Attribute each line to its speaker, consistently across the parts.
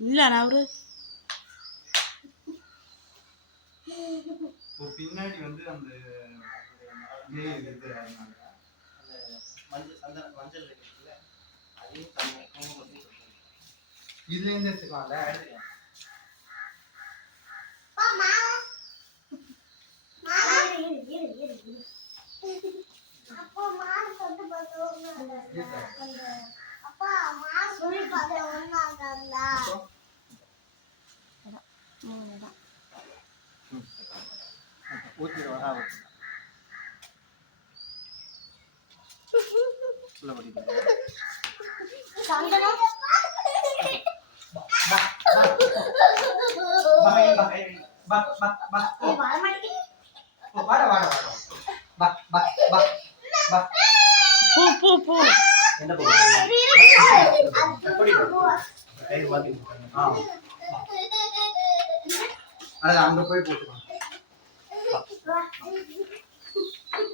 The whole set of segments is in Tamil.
Speaker 1: இல்லை நான் ஒரு
Speaker 2: இப்போ பின்னாடி வந்து அந்த ஏய் இது அதனால.
Speaker 3: அந்த மஞ்சள் அந்த மஞ்சள் இருக்குல்ல அதையும் தண்ணி குங்குமம் பண்ணி கொடுக்கணும்.
Speaker 2: இதுல இருந்து எடுத்துக்கலாம்ல
Speaker 3: எடுத்துக்கலாம்.
Speaker 1: மூணு தான்
Speaker 3: ஊற்றிடுவா ஆ ஊற்றிடுவா உள்ள படிக்கிறேன் பா பா பா பா பா பூ
Speaker 2: அது அங்க போய் போட்டுக்கலாம்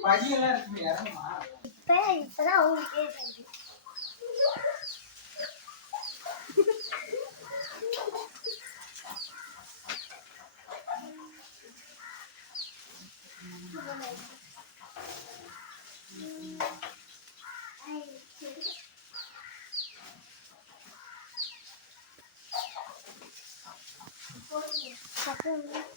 Speaker 2: படியெல்லாம் இருக்கு இறங்குமா இப்ப
Speaker 4: இப்பதான் அவங்களுக்கே Thank you. Aku.